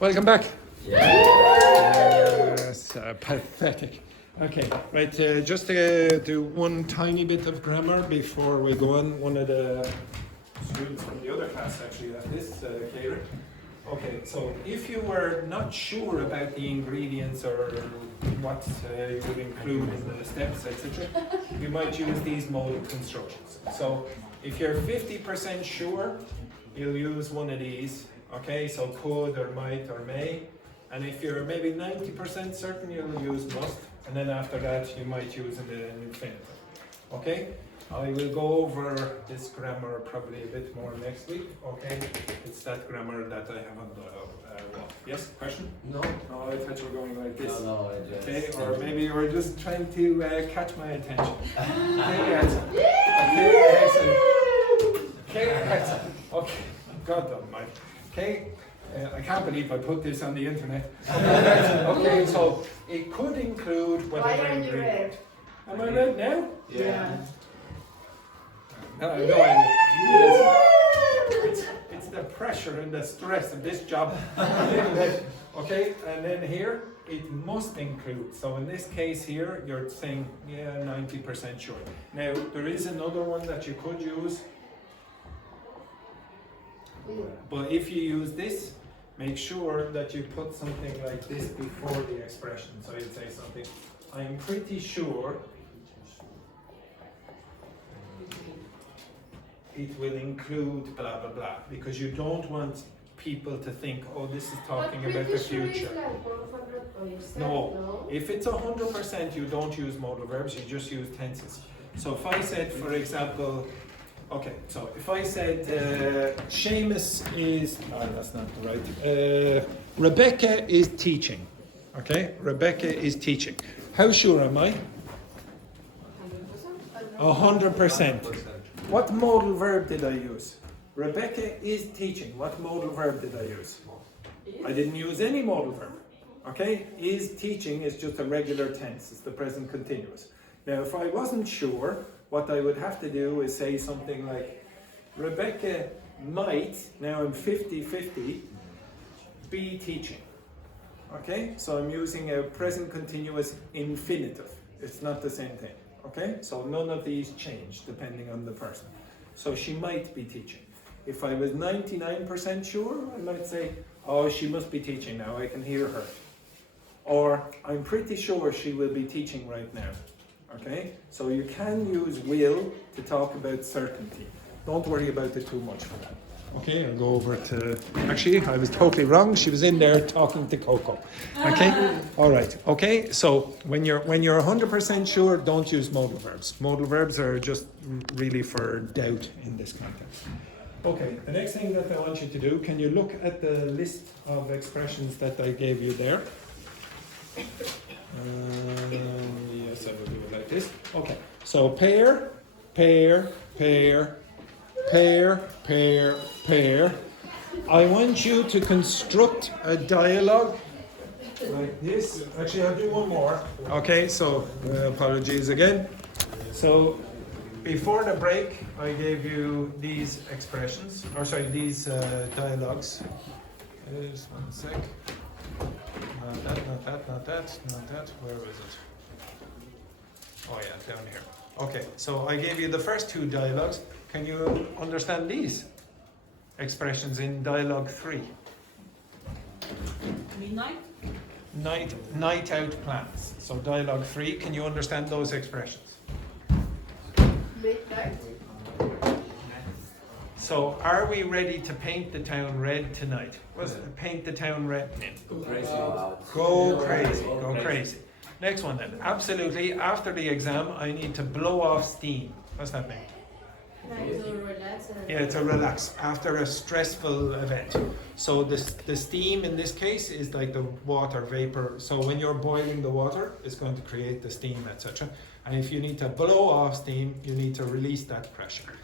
Welcome back. Yes, pathetic. Okay, right, just to do one tiny bit of grammar before we go on. One of the students from the other class actually had this, Karen. Okay, so if you were not sure about the ingredients or what you would include in the steps, etc., you might use these modal constructions. So if you're 50% sure, you'll use one of these. Okay, so could or might or may. And if you're maybe 90% certain, you'll use must. And then after that, you might use an infinitive. Okay? I will go over this grammar probably a bit more next week. Okay? It's that grammar that I have on the wall. Yes? Question? No. Oh, I thought you were going like this. No, I just... Okay? Or maybe you were just trying to catch my attention. Okay, excellent. Okay, excellent. Okay, excellent. Okay. God almighty. Okay, I can't believe I put this on the internet. Okay, so it could include whatever ingredient. Am I red now? Yeah. No idea. It's the pressure and the stress of this job. Okay, and then here, it must include. So in this case here, you're saying, yeah, 90% sure. Now, there is another one that you could use. But if you use this, make sure that you put something like this before the expression. So you'd say something, I'm pretty sure it will include blah blah blah, because you don't want people to think, oh, this is talking about the future. No, if it's 100%, you don't use modal verbs, you just use tenses. So if I said, for example, okay, so if I said Seamus is, that's not right, Rebecca is teaching, okay, Rebecca is teaching. How sure am I? 100%. What modal verb did I use? Rebecca is teaching. What modal verb did I use? I didn't use any modal verb, okay? Is teaching is just a regular tense, it's the present continuous. Now if I wasn't sure, what I would have to do is say something like, Rebecca might, now I'm 50-50, be teaching. Okay, so I'm using a present continuous infinitive. It's not the same thing. Okay, so none of these change depending on the person. So she might be teaching. If I was 99% sure, I might say, oh, she must be teaching now, I can hear her. Or, I'm pretty sure she will be teaching right now. Okay, so you can use will to talk about certainty. Don't worry about it too much for that. Okay, I'll go over to, actually, I was totally wrong. She was in there talking to Coco. Okay, all right. Okay, so when you're 100% sure, don't use modal verbs. Modal verbs are just really for doubt in this context. Okay, the next thing that I want you to do, can you look at the list of expressions that I gave you there? Yes, I will do it like this. Okay, so pair, pair, pair, pair, pair, pair. I want you to construct a dialogue like this. Actually, I'll do one more. Okay, so apologies again. So before the break, I gave you these expressions, or sorry, these dialogues. Just one sec. Not that, not that, not that, not that. Where was it? Oh yeah, down here. Okay, so I gave you the first two dialogues. Can you understand these expressions in dialogue 3? Midnight? Night out plans. So dialogue 3, can you understand those expressions? Midnight. So are we ready to paint the town red tonight? Was it paint the town red? Go crazy. Go crazy, go crazy. Next one then. Absolutely, after the exam, I need to blow off steam. What's that mean? Like to relax. Yeah, to relax after a stressful event. So the steam in this case is like the water vapor. So when you're boiling the water, it's going to create the steam, etc. And if you need to blow off steam, you need to release that pressure.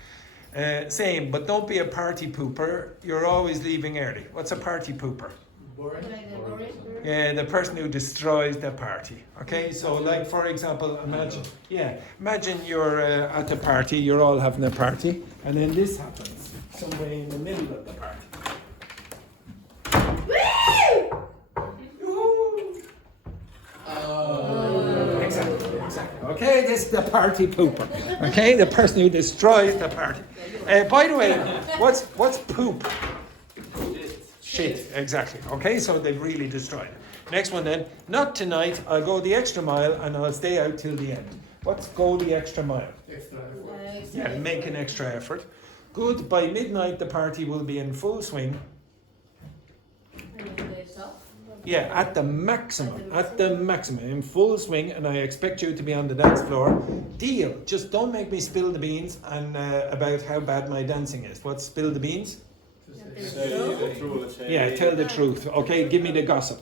Same, but don't be a party pooper. You're always leaving early. What's a party pooper? Like the boring. Yeah, the person who destroys the party. Okay, so like for example, imagine you're at a party, you're all having a party, and then this happens somewhere in the middle of the party. is the party pooper. Okay, the person who destroys the party. By the way, what's poop? Shit, exactly. Okay, so they've really destroyed it. Next one then. Not tonight. I'll go the extra mile and I'll stay out till the end. What's go the extra mile? Yeah, make an extra effort. Good. By midnight, the party will be in full swing. Yeah, at the maximum, in full swing, and I expect you to be on the dance floor. Deal. Just don't make me spill the beans and about how bad my dancing is. What's spill the beans? Say the truth. Yeah, tell the truth. Okay, give me the gossip.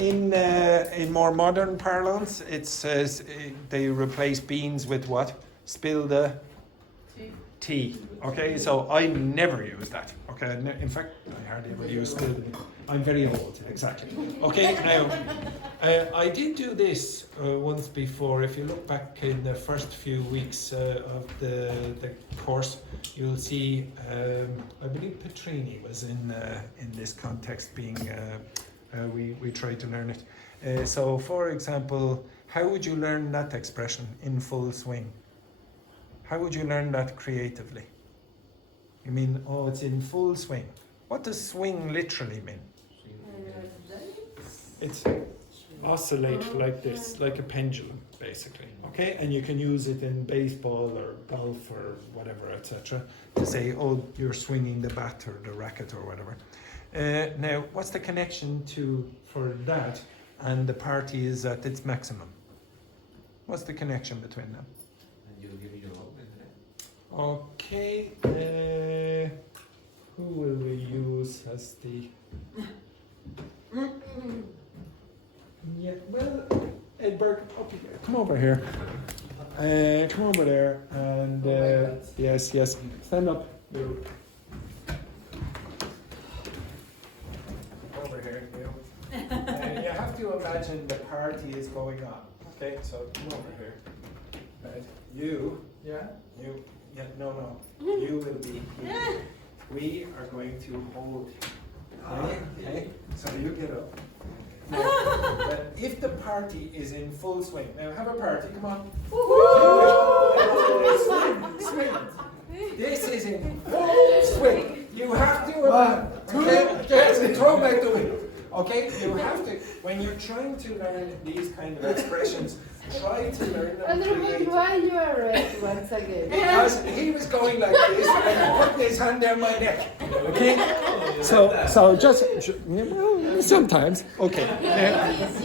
In more modern parlance, it says they replace beans with what? Spill the tea. Okay, so I never use that. Okay, in fact, I hardly ever use spill the beans. I'm very old, exactly. Okay, now, I did do this once before. If you look back in the first few weeks of the course, you'll see, I believe Petrini was in this context being, we tried to learn it. So, for example, how would you learn that expression, in full swing? How would you learn that creatively? You mean, oh, it's in full swing. What does swing literally mean? It's oscillate like this, like a pendulum, basically. Okay, and you can use it in baseball or golf or whatever, etc., to say, oh, you're swinging the bat or the racket or whatever. Now, what's the connection for that and the party is at its maximum? What's the connection between them? And you'll give me your own, isn't it? Okay, who will we use as the... Yeah, well, Edberg, come over here. Come over there, and yes, stand up. Over here, you have to imagine the party is going on. Okay, so come over here. Right. You, no. You will be here. We are going to hold. Okay, so you get up. Now, if the party is in full swing, now have a party, come on. Swing. This is in full swing. You have to throw back the window. Okay, you have to, when you're trying to learn these kind of expressions, try to learn them creatively. Why you are red once again? Because he was going like this and put his hand down my neck. Okay? So just well, sometimes. Okay.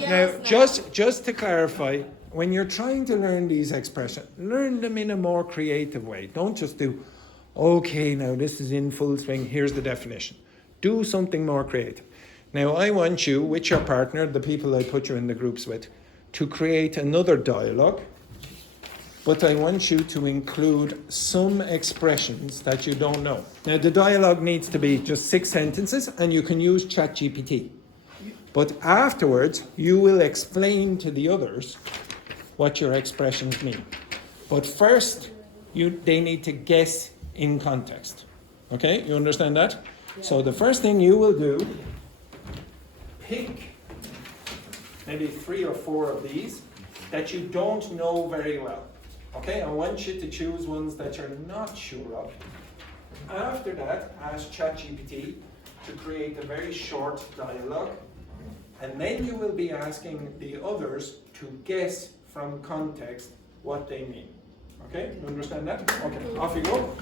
Now just to clarify, when you're trying to learn these expressions, learn them in a more creative way. Don't just do, okay, now this is in full swing, here's the definition. Do something more creative. Now I want you, with your partner, the people I put you in the groups with, to create another dialogue, but I want you to include some expressions that you don't know. Now the dialogue needs to be just 6 sentences and you can use ChatGPT. But afterwards, you will explain to the others what your expressions mean. But first, they need to guess in context. Okay, you understand that? Yeah. So the first thing you will do, pick maybe 3 or 4 of these that you don't know very well. Okay, I want you to choose ones that you're not sure of. After that, ask ChatGPT to create a very short dialogue, and then you will be asking the others to guess from context what they mean. Okay, you understand that? Okay, off you go.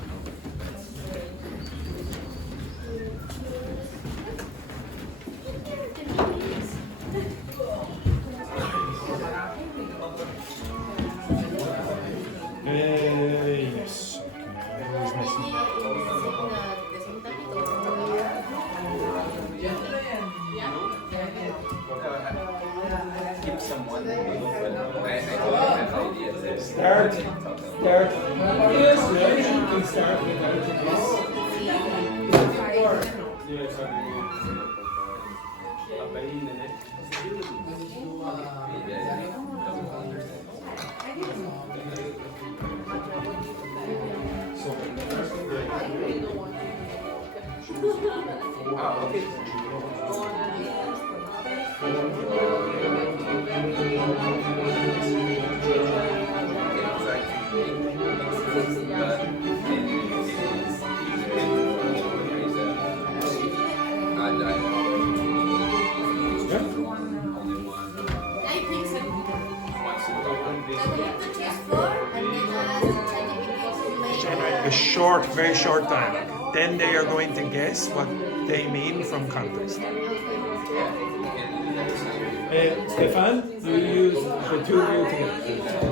Yes. Keep someone. Start. Yes, you can start without short, very short time. Then they are going to guess what they mean from context. Stefan, you use the two of you together.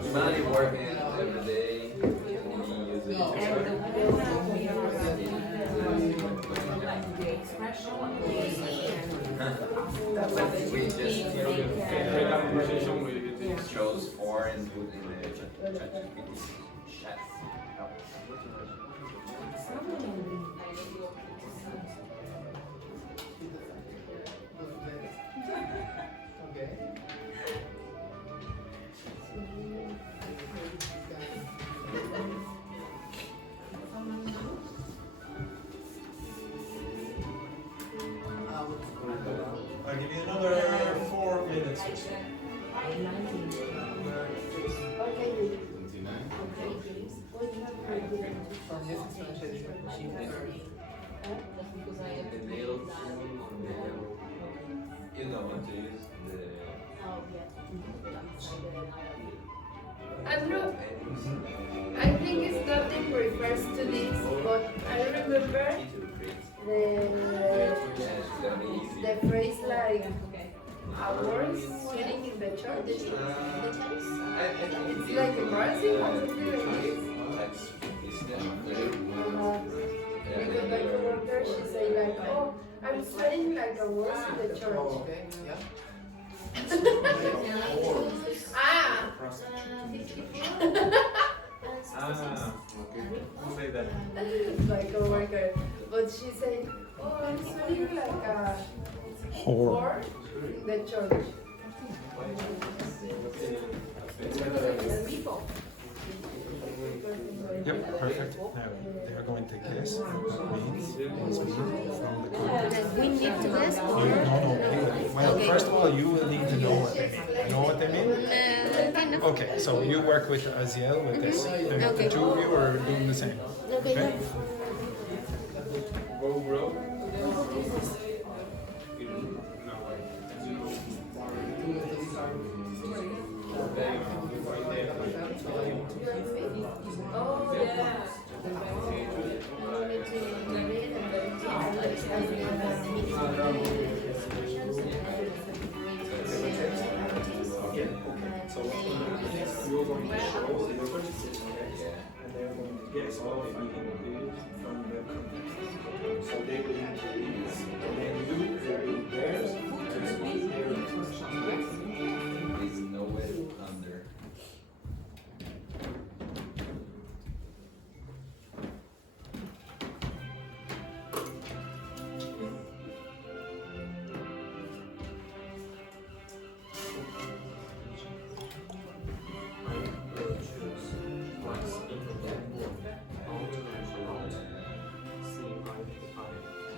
Somebody working every day, he we just chose four and put in the chat. I'll give you another 4 minutes or so. The middle you know what to use the I don't know. I think it's nothing refers to this, but I remember the phrase like hours sitting in the church. It's like embarrassing or something like this. Because my coworker, she say like, oh, I'm sweating like a horse in the church. Ah! Who say that? My coworker. But she said, oh, I'm sweating like a Whore. in the church. Yep, perfect. Now they are going to guess what that means from the context. We need to guess. You, no, well, first of all, you will need to know what they mean. You know what they mean? Kind of. Okay, so you work with Aziel with this. The two of you are doing the same. Okay. Go, bro. Oh, yeah. So you're going to show the difference, and they're going to guess what they mean from the context. So they will have to read this, and then you will read theirs, and read their interpretation. There's nowhere under.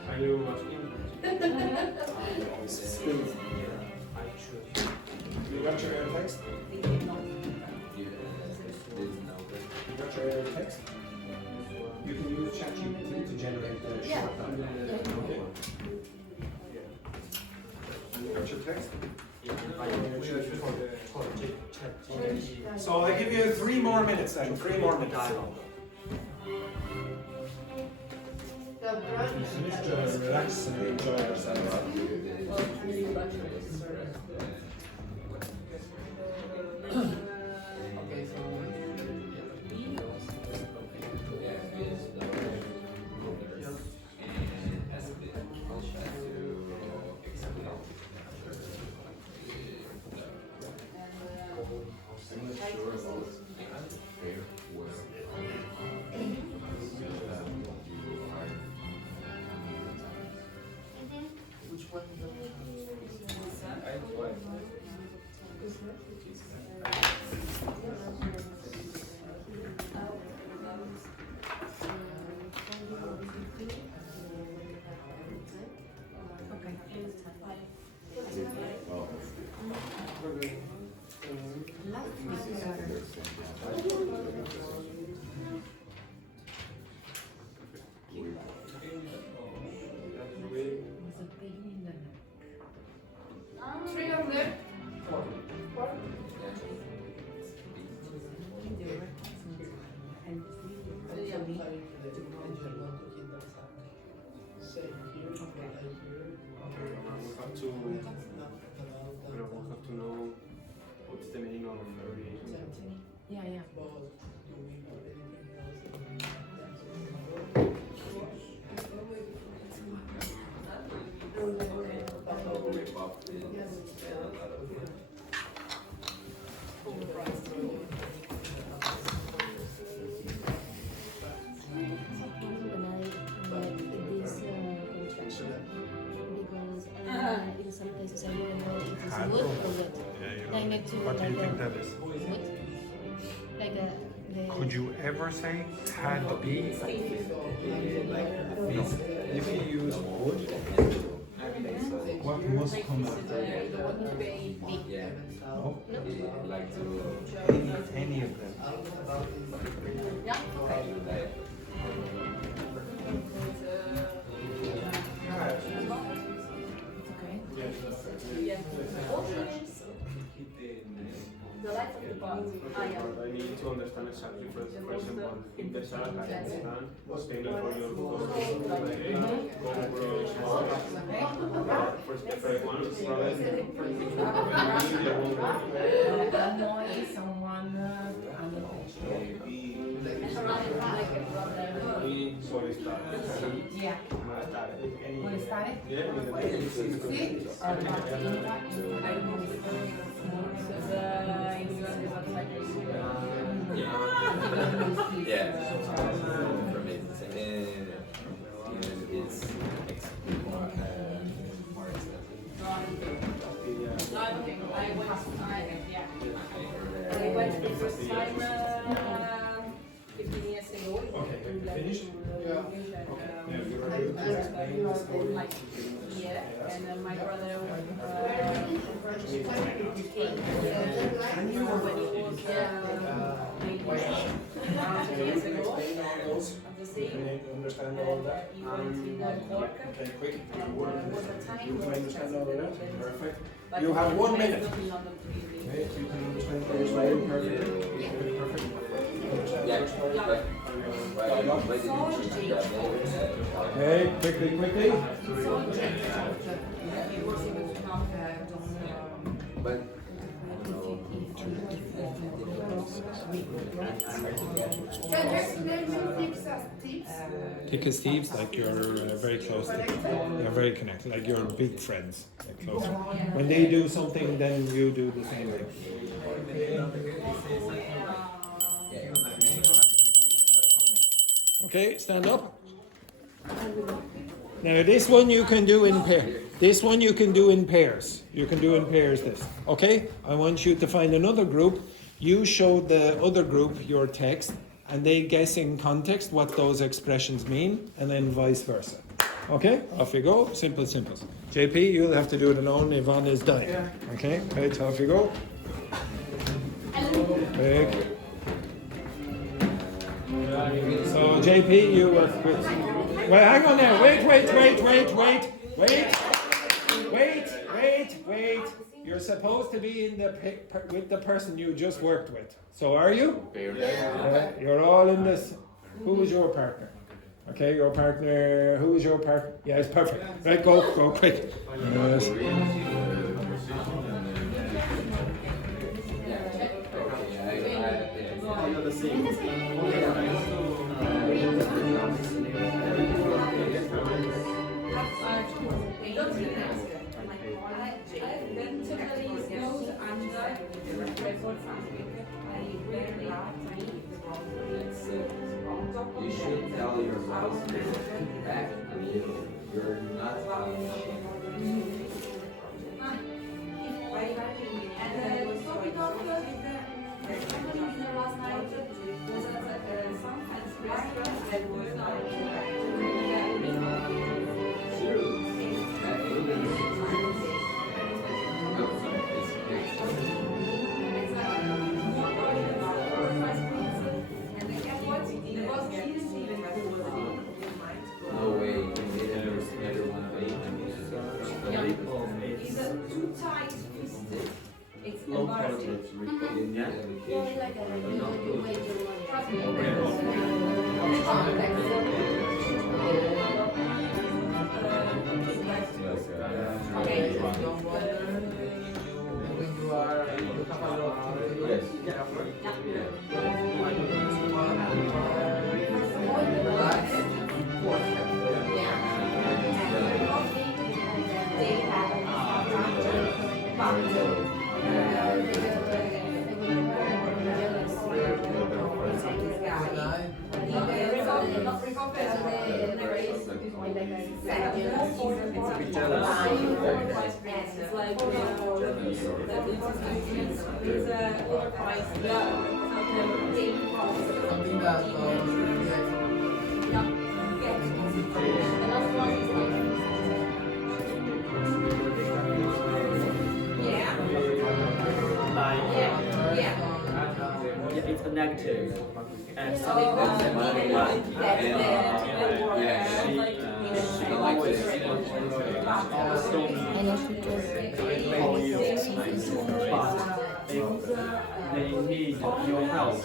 Are you watching? You got your text? There's nowhere. You got your text? You can use ChatGPT to generate the Yeah. short note. Okay. You got your text? So I give you 3 more minutes then, 3 more minutes. The brunch. Just relax and enjoy yourself. Three of them. Four. rip off the a lot of in some places I don't know if it's wood or wood. I need to What do you think that is? wood. Like Could you ever say had be? no. If you use wood, What must come after? yeah. No? Like to Any of them. do that. I need to understand exactly, for example, empezar, understand, staying for your course, first the first one, Molestare? Yeah. For me, and it's more expensive. I went the first time 15 years ago. Finished? Like, yeah, and my brother came when he was 8 years ago. At the same, Understand all that? he went in Cork. Okay, quick. Was a time You can understand all of that? Perfect. But You have 1 minute. not in London to be Okay, you can understand English writing perfectly. Perfect. Yeah. Why did you choose that? Okay, quickly. He was able to come But Thick as thieves, like you're very close to them. You're very connected, like you're big friends. Like closer. When they do something, then you do the same thing. Okay, stand up. Now this one you can do in pair. This one you can do in pairs. You can do in pairs this. Okay? I want you to find another group. You show the other group your text and they guess in context what those expressions mean and then vice versa. Okay? Off you go. Simple. JP, you'll have to do it alone. Yvonne is dying. Okay? Right, off you go. Big. So JP, you work with. Well, hang on now. Wait. You're supposed to be in the with the person you just worked with. So are you? You're all in this. Who was your partner? Okay, your partner. Who was your partner? Yeah, it's perfect. Right, go quick. Yes. You should tell your spouse back a little. You're not no way. too tight fisted. It's embarrassing. It's a negative. And something that's I like this. I know future. They need your help.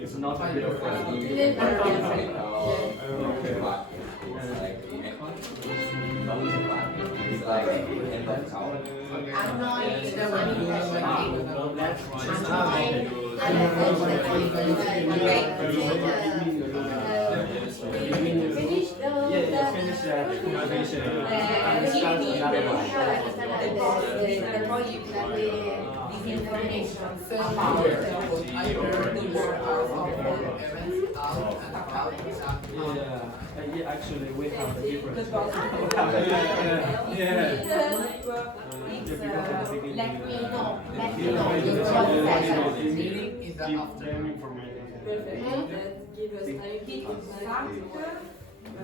It's not a bit of Finish that conversation and start another yeah, actually we have a difference. Let me know. Give them information.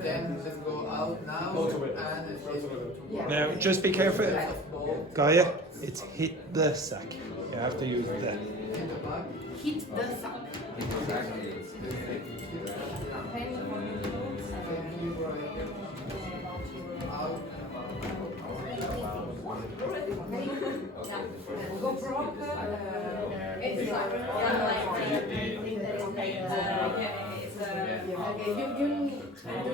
Then let's go out now and Now, just be careful. Gaia, it's hit the sack. You have to use the. Hit the sack. Go broke. It's Okay, you do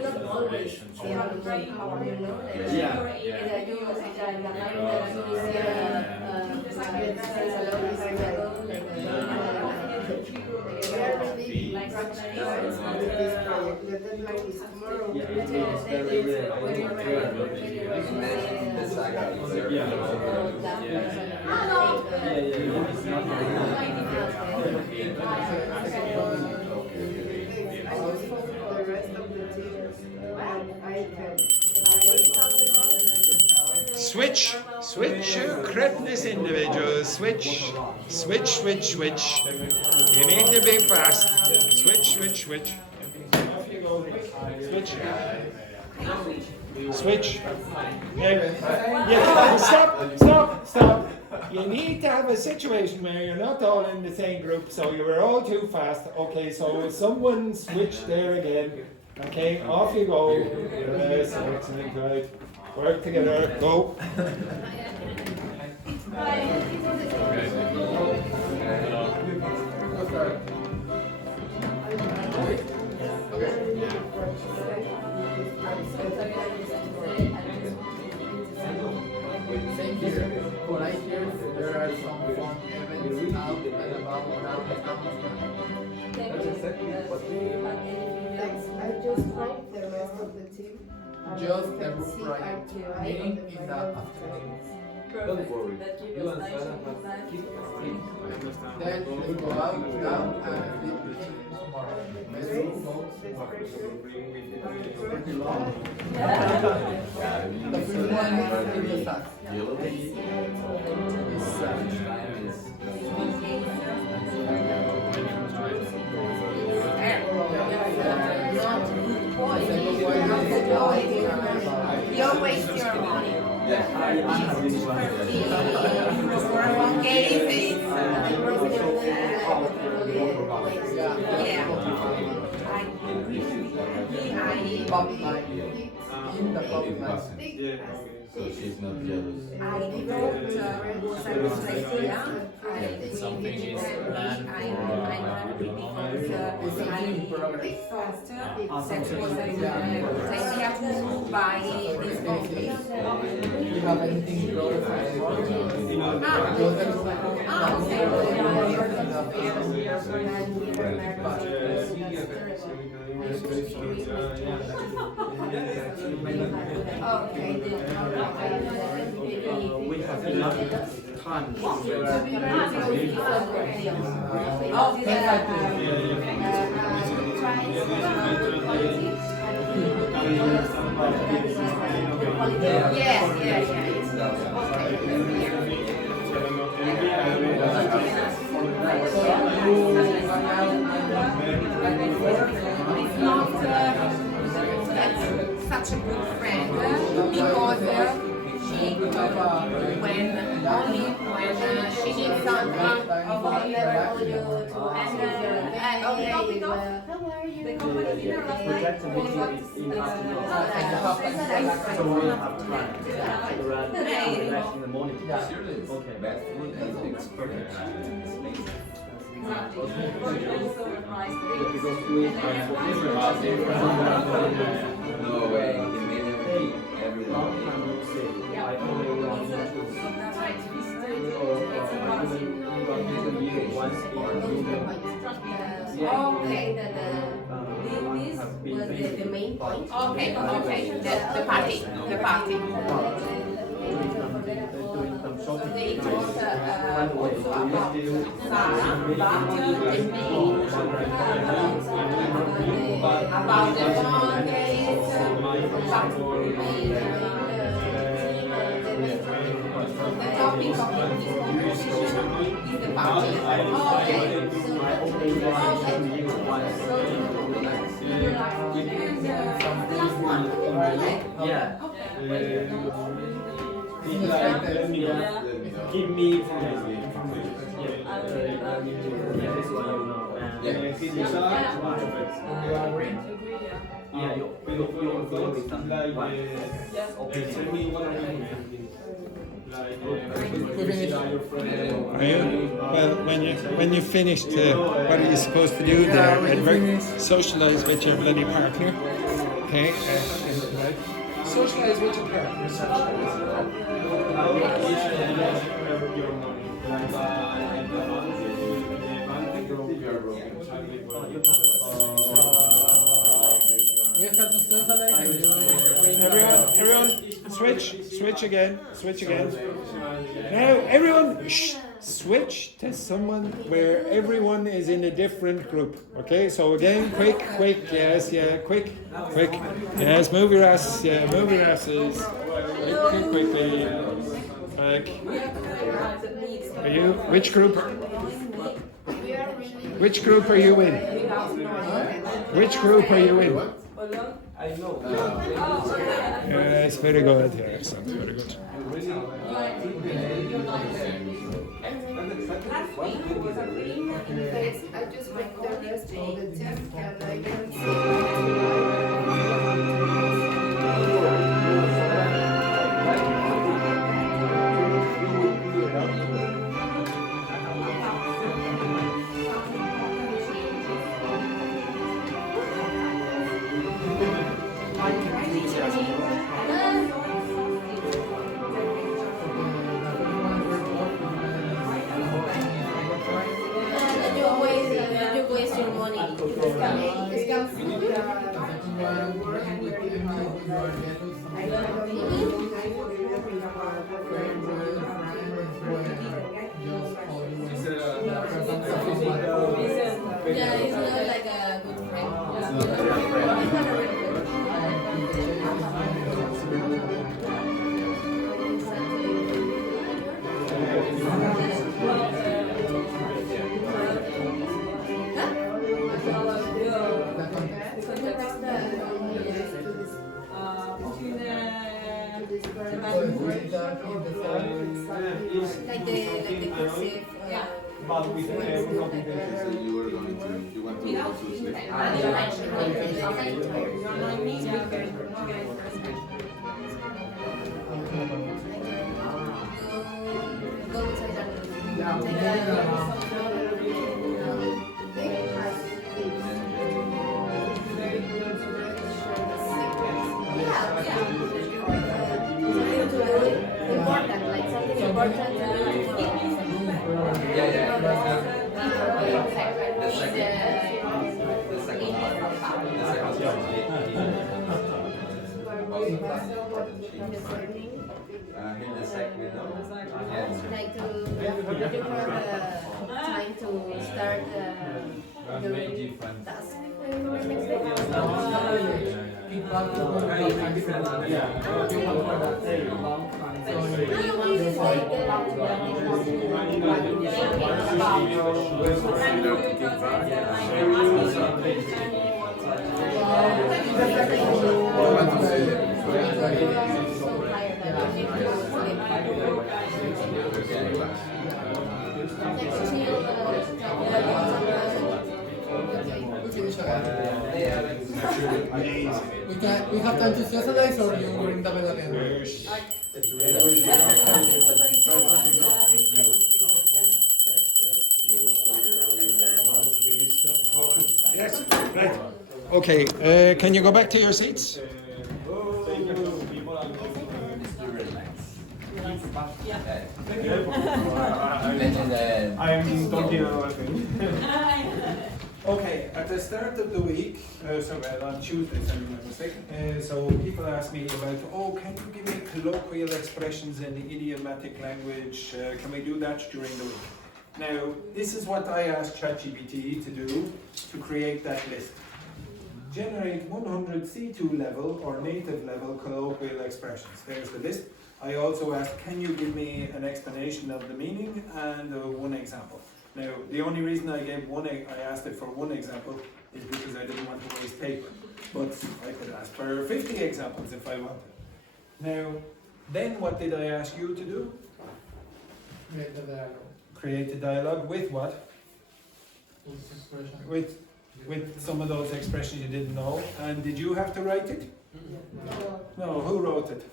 not always have the brain power, you know? Switch, correctness individuals, switch. You need to be fast. Switch. Yeah, stop. You need to have a situation where you're not all in the same group, so you were all too fast. Okay, so someone switch there again. Okay, off you go. Yes, excellent, right. Work together, go. same here. Right here, there are some fun events out and about I just write the rest of the team. just the roof right. Meeting in the afternoon. Don't worry. You and Sarah keep Then let's go out now and sleep tomorrow. Let's go. The first one is the tax. You waste your money. in the public life. Yeah, okay. So she's not jealous. I wrote some idea. Something is I'm planned happy for because I thought that was an idea to buy this office. Do you have anything to go We have enough time to Such a good friend because she when she needs something the company dinner last night was so we have time relax in the morning. Okay. Bad food and it's perfect. Because we have No way. It may never be. Everyone. I only want to okay, this was the main point. Okay, the party. They talked also about Sarah, about the topic of the discussion is the party. Okay. And the last one. yeah. Give me information. Yeah, you okay, tell me what are you thinking? Well, when you finished, what are you supposed to do there, Edward? Socialize with your bloody partner. Okay. Socialize with your partner. Everyone, switch again. Now, everyone, switch to someone where everyone is in a different group. Okay, so again, quick, yes, quick. Yes, move your asses, move your asses. Quickly. Are you, which group are you in? Which group are you in? I know. Yes, very good. Yes, that's very good. I just read the rest of the test and I can see. You waste your money. Yeah, it's not like a good friend. Like the cursive. But with So you were going to You want to go to sleep? Important, like something important to do. Yeah. The second part. In the second window. Yes. Like to, did you have time to start the task next day? We have time to socialize or you ring the bell again? Yes, right. Okay, can you go back to your seats? I'm talking another thing. Okay, at the start of the week, on Tuesdays, if I'm not mistaken, so people ask me about, oh, can you give me colloquial expressions in the idiomatic language? Can we do that during the week? Now, this is what I asked ChatGPT to do to create that list. Generate 100 C2 level or native level colloquial expressions. There's the list. I also asked, can you give me an explanation of the meaning and one example? Now, the only reason I asked it for one example is because I didn't want to waste paper. But I could ask for 50 examples if I wanted. Now, then what did I ask you to do? Create the dialogue. Create a dialogue with what? With some of those expressions you didn't know. And did you have to write it? No, who wrote it?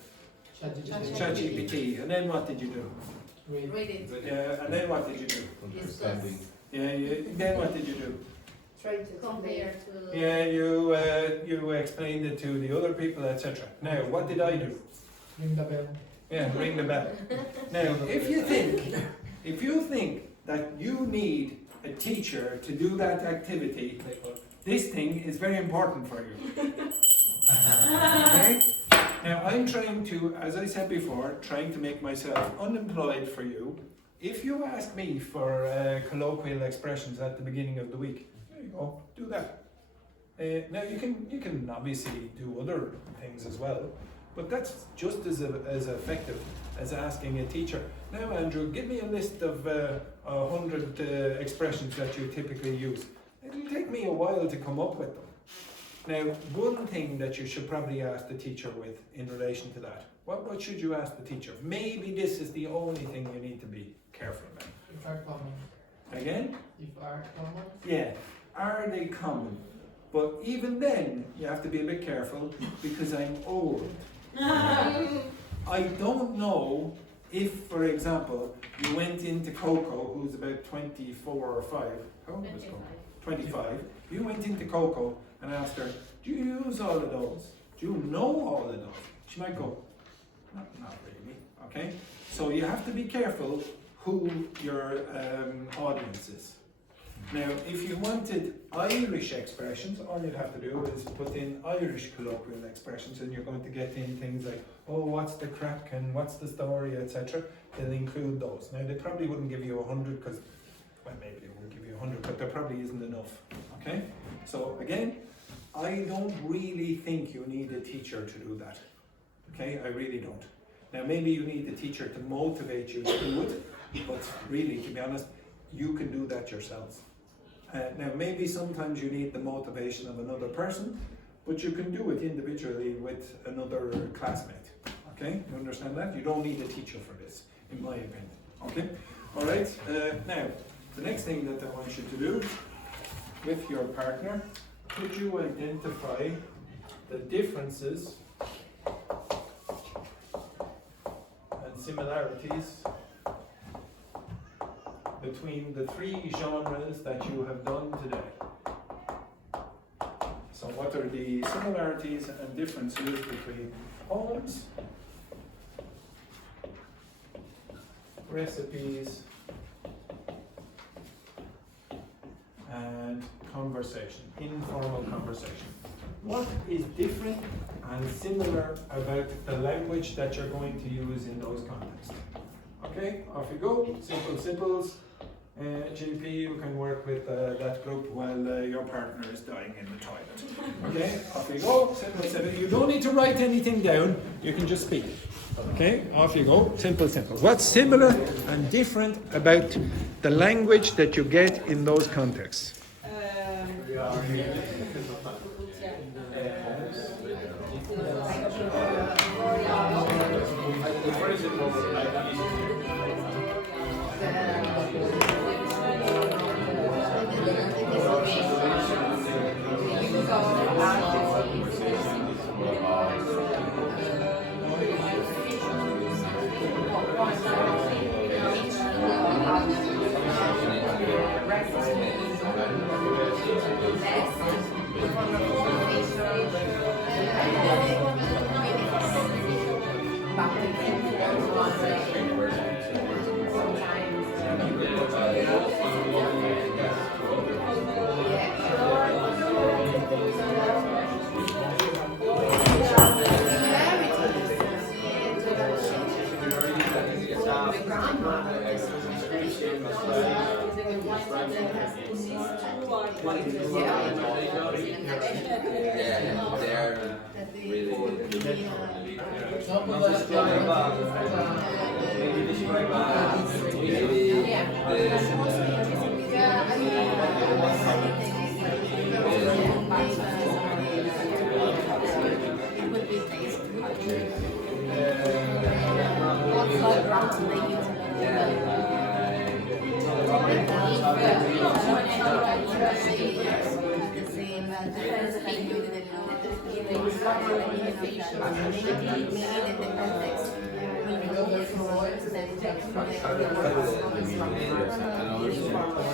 ChatGPT. And then what did you do? Read it. Yeah, and then what did you do? Then what did you do? Try to compare to. Yeah, you explained it to the other people, etc. Now, what did I do? Ring the bell. Yeah, ring the bell. Now, if you think that you need a teacher to do that activity, this thing is very important for you. Okay? Now, I'm trying to, as I said before, trying to make myself unemployed for you. If you ask me for colloquial expressions at the beginning of the week, there you go, do that. Now, you can obviously do other things as well, but that's just as effective as asking a teacher. Now, Andrew, give me a list of 100 expressions that you typically use. It'll take me a while to come up with them. Now, one thing that you should probably ask the teacher with in relation to that, what should you ask the teacher? Maybe this is the only thing you need to be careful about. If are common. Again? If are common. Yeah, are they common? But even then, you have to be a bit careful because I'm old. I don't know if, for example, you went into Coco, who's about 24 or 5. How old is Coco? 25. You went into Coco and asked her, do you use all of those? Do you know all of those? She might go, not really, okay? So you have to be careful who your audience is. Now, if you wanted Irish expressions, all you'd have to do is put in Irish colloquial expressions and you're going to get in things like, oh, what's the crack and what's the story, etc. They'll include those. Now, they probably wouldn't give you 100 because, well, maybe they won't give you 100, but there probably isn't enough, okay? So, again, I don't really think you need a teacher to do that, okay? I really don't. Now, maybe you need a teacher to motivate you to do it, but really, to be honest, you can do that yourselves. Now, maybe sometimes you need the motivation of another person, but you can do it individually with another classmate. Okay, you understand that? You don't need a teacher for this, in my opinion. Okay, all right. Now, the next thing that I want you to do with your partner, could you identify the differences and similarities between the three genres that you have done today? So what are the similarities and differences between poems, recipes, and conversation, informal conversation? What is different and similar about the language that you're going to use in those contexts? Okay, off you go. Simple simples. GP, you can work with that group while your partner is dying in the toilet. Okay, off you go. Simple simple. You don't need to write anything down. You can just speak. Okay, off you go. Simple simple. What's similar and different about the language that you get in those contexts?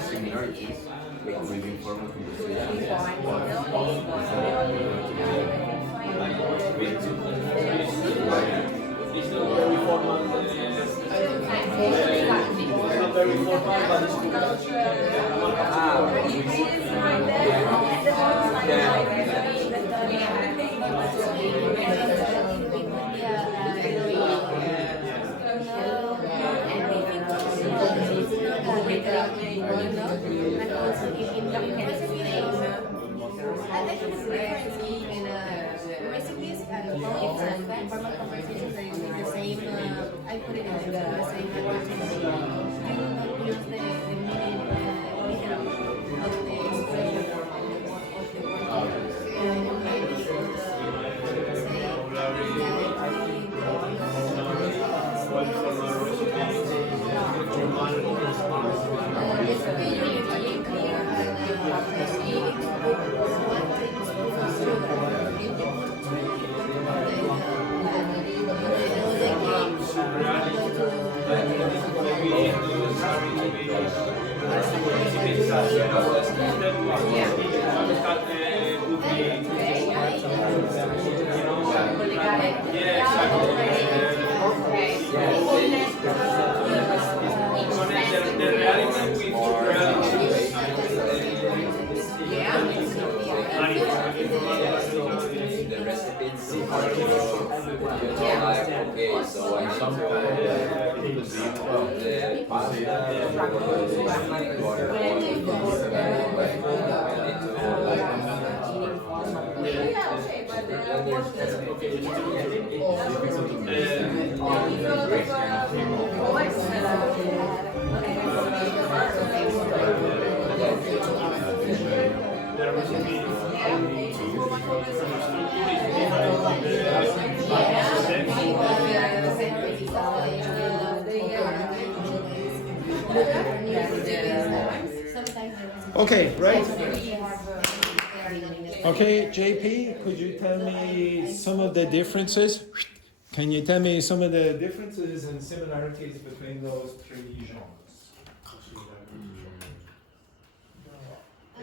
Similarities with informal conversation. Informal conversations are usually the same. I put it in the same language. You don't use the meaning original of the expression of the word. Maybe Okay, so I sometimes Okay, right? Okay, JP, could you tell me some of the differences? Can you tell me some of the differences and similarities between those three genres? I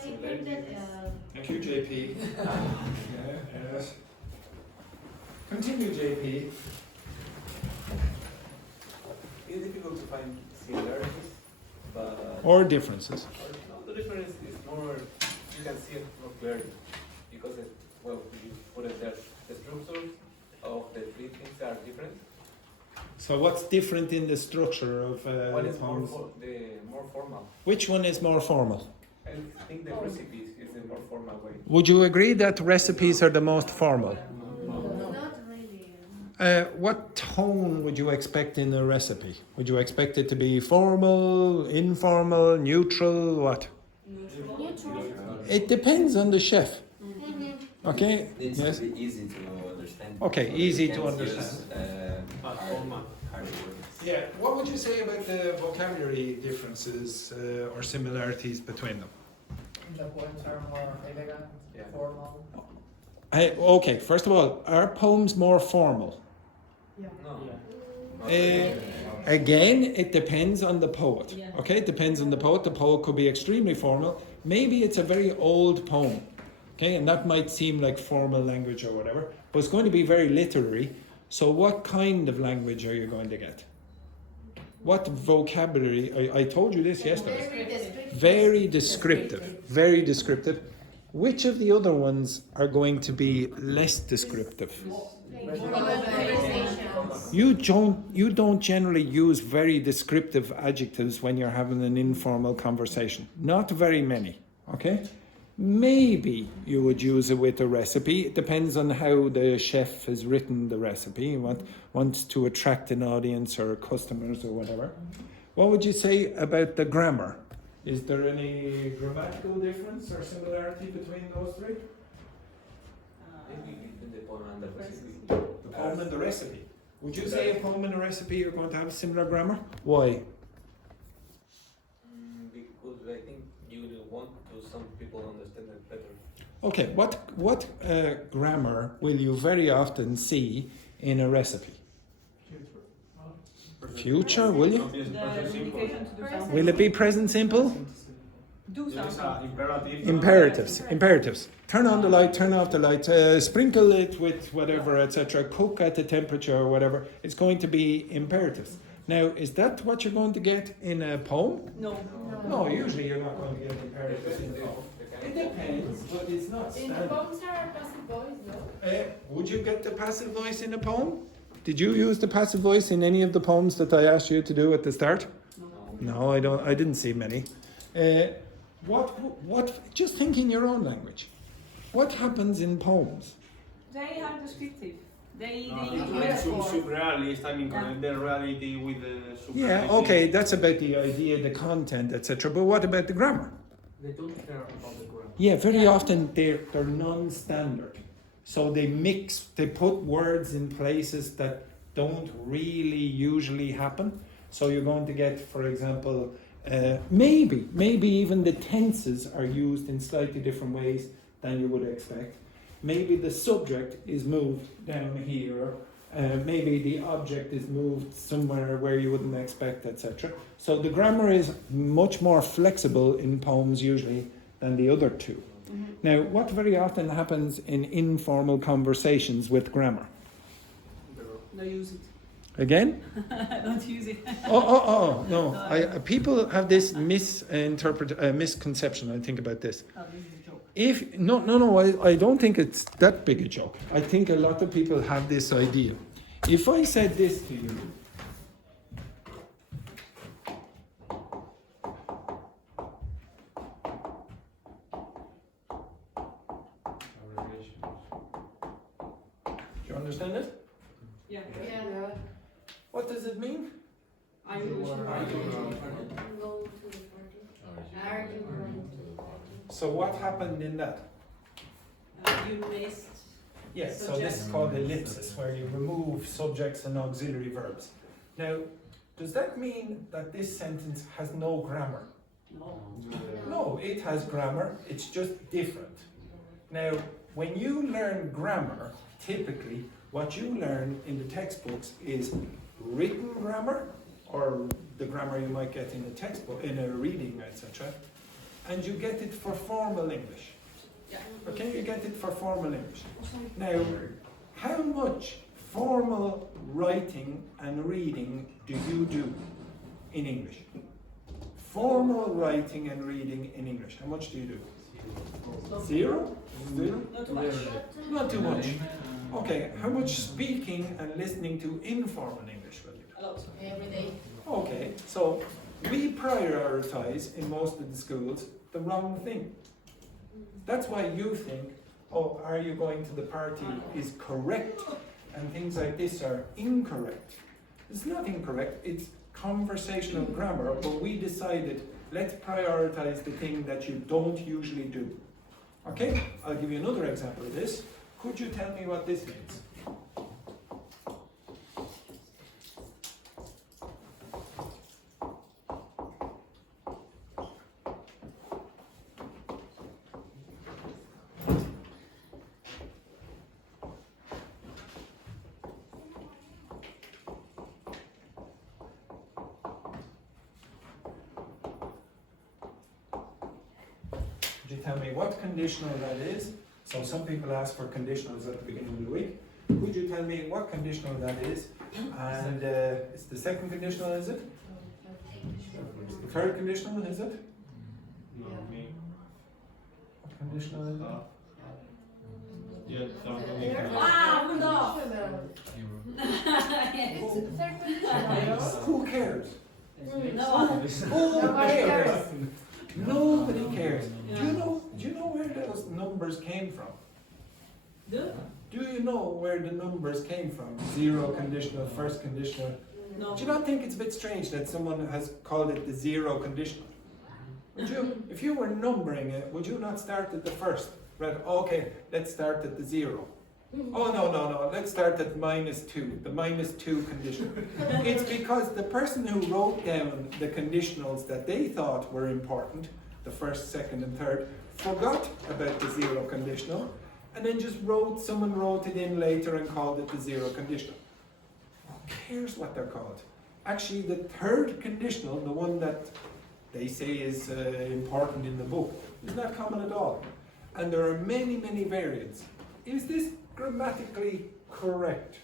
think that Thank you, JP. Yes. Continue, JP. It's difficult to find similarities, but Or differences. the difference is more, you can see it more clearly, because well, you put it there, the structures of the three things are different. So what's different in the structure of One is more, poems? more formal. Which one is more formal? I think the recipes is the more formal way. Would you agree that recipes are the most formal? not really. What tone would you expect in a recipe? Would you expect it to be formal, informal, neutral, what? It depends on the chef. Okay? Needs Yes. to be easy to understand. Okay, So easy you to can't understand. use, hard words. Yeah. What would you say about the vocabulary differences or similarities between them? The poems are more elegant, Yeah. formal. Okay, first of all, are poems more formal? No. Again, it depends on the poet. Okay, it depends on the poet. The poet could be extremely formal. Maybe it's a very old poem. Okay, and that might seem like formal language or whatever, but it's going to be very literary. So, what kind of language are you going to get? What vocabulary? I told you this yesterday. Very descriptive. Very descriptive. Which of the other ones are going to be less descriptive? You don't generally use very descriptive adjectives when you're having an informal conversation. Not very many, okay? Maybe you would use it with a recipe. It depends on how the chef has written the recipe. He wants to attract an audience or customers or whatever. What would you say about the grammar? Is there any grammatical difference or similarity between those three? Maybe between the poem and the recipe. The poem and the recipe. Would you say a poem and a recipe are going to have similar grammar? Why? Because I think you want to some people understand it better. Okay, what grammar will you very often see in a recipe? Future, will you? Will it be present simple? Imperatives. Turn on the light, turn off the light, sprinkle it with whatever, etc. Cook at the temperature or whatever. It's going to be imperatives. Now, is that what you're going to get in a poem? No. No, usually you're not going to get imperatives in a poem. It depends, but it's not In the standard. poems are passive voice, no? Would you get the passive voice in a poem? Did you use the passive voice in any of the poems that I asked you to do at the start? No, I don't. I didn't see many. What? Just think in your own language. What happens in poems? They are descriptive. They use Like metaphor. surrealist, I mean, connect the reality with the surreality. Yeah, okay, that's about the idea, the content, etc. But what about the grammar? They don't care about the grammar. Yeah, very often they're non-standard. So they put words in places that don't really usually happen. So you're going to get, for example, maybe even the tenses are used in slightly different ways than you would expect. Maybe the subject is moved down here. Maybe the object is moved somewhere where you wouldn't expect, etc. So the grammar is much more flexible in poems usually than the other two. Now, what very often happens in informal conversations with grammar? Don't use it. Again? Don't use it. No. People have this misconception, I think, about this. Oh, this is a joke. I don't think it's that big a joke. I think a lot of people have this idea. If I said this to you, do you understand it? Yeah. Yeah. What does it mean? I use So what happened in that? You missed. Yes, so this is called ellipsis, where you remove subjects and auxiliary verbs. Now, does that mean that this sentence has no grammar? No. No, it has grammar, it's just different. Now, when you learn grammar, typically what you learn in the textbooks is written grammar, or the grammar you might get in a textbook, in a reading, etc. And you get it for formal English. Okay, you get it for formal English. Now, how much formal writing and reading do you do in English? Formal writing and reading in English, how much do you do? Zero? Zero? Not too much. Not too much. Okay, how much speaking and listening to informal English will you do? A lot. Every day. Okay, so we prioritize in most of the schools the wrong thing. That's why you think, oh, are you going to the party is correct, and things like this are incorrect. It's not incorrect, it's conversational grammar, but we decided let's prioritize the thing that you don't usually do. Okay, I'll give you another example of this. Could you tell me what this means? Could you tell me what conditional that is? So some people ask for conditionals at the beginning of the week. Could you tell me what conditional that is? And it's the second conditional, is it? The third conditional, is it? No, me. What conditional is it? Yeah, something. Ah, bulldog! Who cares? No. Who cares? Nobody cares. Yeah. Do you know where those numbers came from? Do? Do you know where the numbers came from? Zero conditional, first conditional. No. Do you not think it's a bit strange that someone has called it the zero conditional? Would you, if you were numbering it, would you not start at the first? Right, okay, let's start at the zero. Oh, no, let's start at -2, the -2 conditional. It's because the person who wrote down the conditionals that they thought were important, the first, second, and third, forgot about the zero conditional, and then just someone wrote it in later and called it the zero conditional. Who cares what they're called? Actually, the third conditional, the one that they say is important in the book, is not common at all. And there are many, many variants. Is this grammatically correct?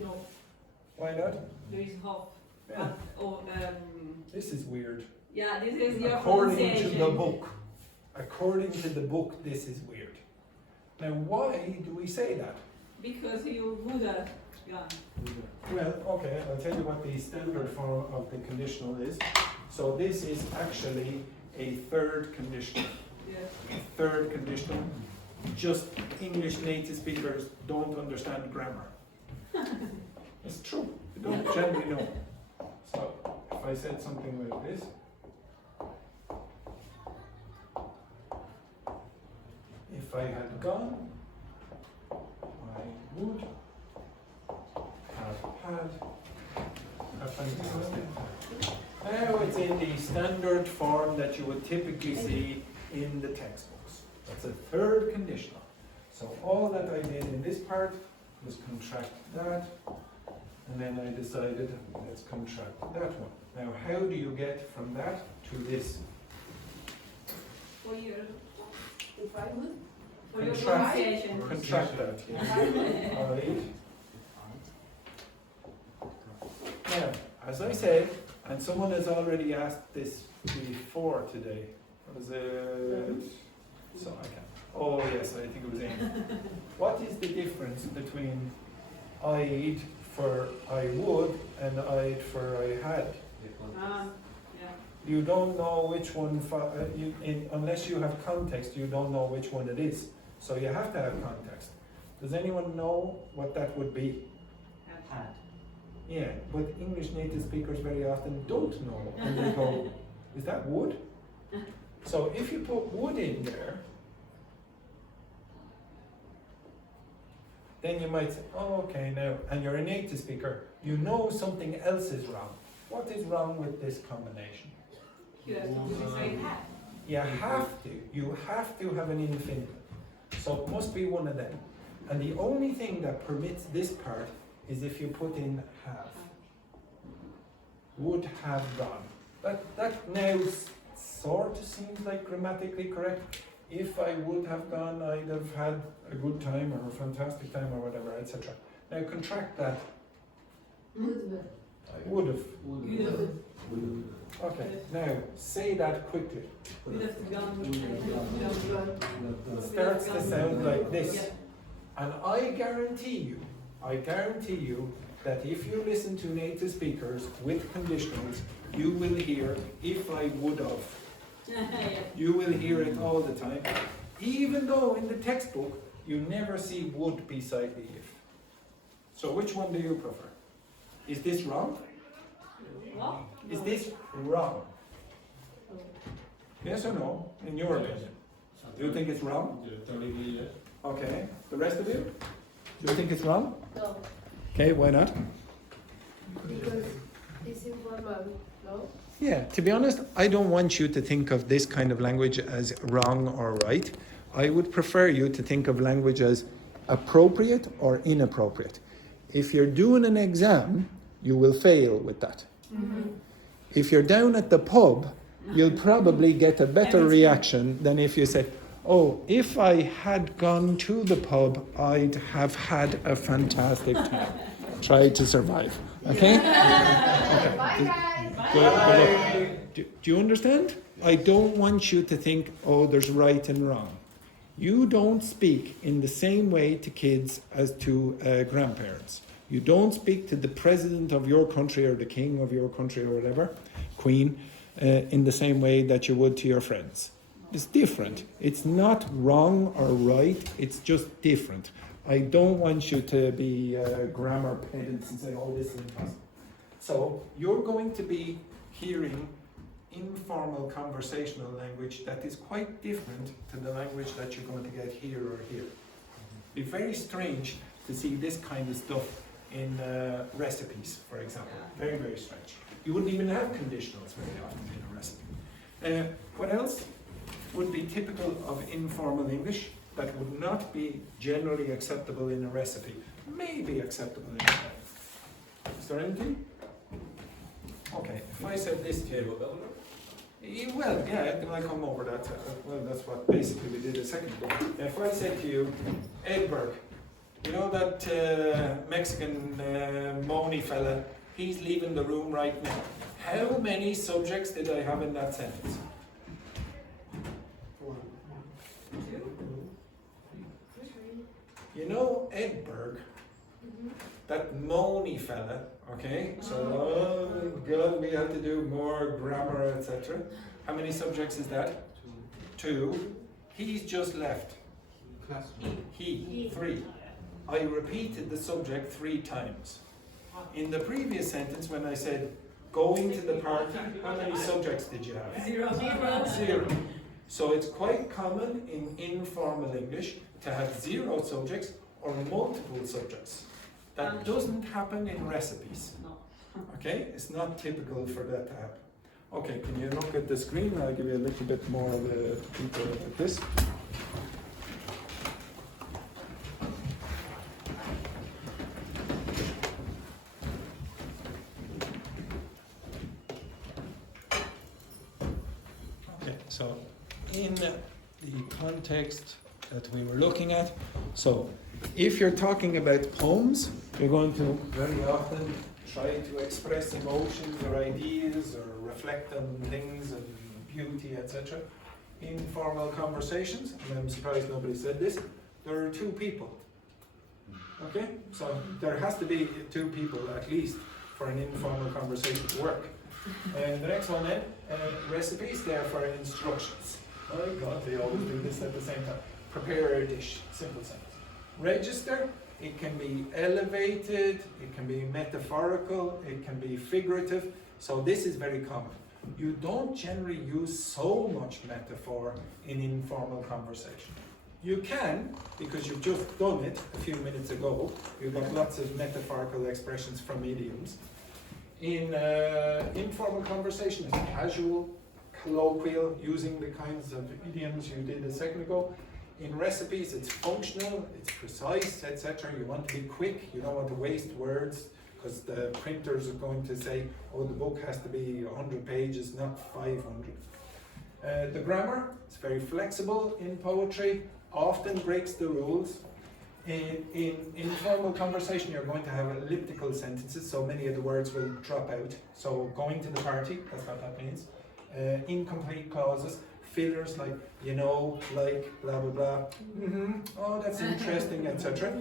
No. Why not? There is hope. Yeah. Or, This is weird. yeah, this is your According to pronunciation. the book. According to the book, this is weird. Now, why do we say that? Because you Buddha. Yeah. Well, okay, I'll tell you what the standard form of the conditional is. So this is actually a third conditional. Yes. Third conditional. Just English native speakers don't understand grammar. It's true. They don't generally know. So if I said something like this, if I had gone, I would have had a fantastic time. Now it's in the standard form that you would typically see in the textbooks. That's a third conditional. So all that I did in this part was contract that, and then I decided, let's contract that one. Now how do you get from that to this? For your Contract. pronunciation. Contract that. Alright. Now, as I said, and someone has already asked this before today. Was it? So I can. Oh yes, I think it was Amy. What is the difference between I'd for I would and I'd for I had? Yeah. You don't know which one, unless you have context, you don't know which one it is. So you have to have context. Does anyone know what that would be? Had. Yeah, but English native speakers very often don't know. And they go, is that wood? So if you put wood in there, then you might say, oh, okay, now, and you're a native speaker, you know something else is wrong. What is wrong with this combination? You have to say had. You have to have an infinitive. So it must be one of them. And the only thing that permits this part is if you put in have. Would have gone. That now sort of seems like grammatically correct. If I would have gone, I'd have had a good time or a fantastic time or whatever, etc. Now contract that. Would have. Okay, now say that quickly. Starts to sound like this. And I guarantee you that if you listen to native speakers with conditionals, you will hear if I would have. You will hear it all the time. Even though in the textbook you never see would beside the if. So which one do you prefer? Is this wrong? Is this wrong? Yes or no, in your opinion? Do you think it's wrong? Okay. The rest of you? Do you think it's wrong? No, Okay, why not? because it's informal, no? Yeah, to be honest, I don't want you to think of this kind of language as wrong or right. I would prefer you to think of language as appropriate or inappropriate. If you're doing an exam, you will fail with that. If you're down at the pub, you'll probably get a better reaction than if you say, oh, if I had gone to the pub, I'd have had a fantastic time. Try to survive. Okay? Bye guys! But do you understand? I don't want you to think, oh, there's right and wrong. You don't speak in the same way to kids as to grandparents. You don't speak to the president of your country or the king of your country or whatever, queen, in the same way that you would to your friends. It's different. It's not wrong or right, it's just different. I don't want you to be grammar pedants and say, oh, this is impossible. So you're going to be hearing informal conversational language that is quite different to the language that you're going to get here or here. It's very strange to see this kind of stuff in recipes, for example. Very, very strange. You wouldn't even have conditionals very often in a recipe. What else would be typical of informal English that would not be generally acceptable in a recipe? Maybe acceptable in a Is there anything? Okay, if I said this to you, well, yeah, I come over that. Well, that's what basically we did a second ago. If I said to you, Edberg, you know that Mexican moany fella, he's leaving the room right now. How many subjects did I have in that sentence? You know Edberg, that moany fella, okay? So, oh God, we have to do more grammar, etc. How many subjects is that? Two. He's just left. He. 3. I repeated the subject 3 times. In the previous sentence, when I said, going to the party, how many subjects did you have? 0. So it's quite common in informal English to have 0 subjects or multiple subjects. That doesn't happen in recipes. Okay? It's not typical for that to happen. Okay, can you look at the screen? I'll give you a little bit more of the people like this. Okay, so in the context that we were looking at, so if you're talking about poems, you're going to very often try to express emotions or ideas or reflect on things and beauty, etc. Informal conversations, and I'm surprised nobody said this, there are 2 people. Okay? So there has to be 2 people at least for an informal conversation to work. And the next one then, recipes, they're for instructions. Oh God, they always do this at the same time. Prepare a dish, simple sentence. Register, it can be elevated, it can be metaphorical, it can be figurative. So this is very common. You don't generally use so much metaphor in informal conversation. You can, because you've just done it a few minutes ago. You've got lots of metaphorical expressions from idioms. In informal conversation, it's casual, colloquial, using the kinds of idioms you did a second ago. In recipes, it's functional, it's precise, etc. You want to be quick, you don't want to waste words, because the printers are going to say, oh, the book has to be 100 pages, not 500. The grammar is very flexible in poetry, often breaks the rules. In informal conversation, you're going to have elliptical sentences, so many of the words will drop out. So going to the party, that's what that means. Incomplete clauses, fillers like, you know, like, blah, blah, blah. Oh, that's interesting, etc.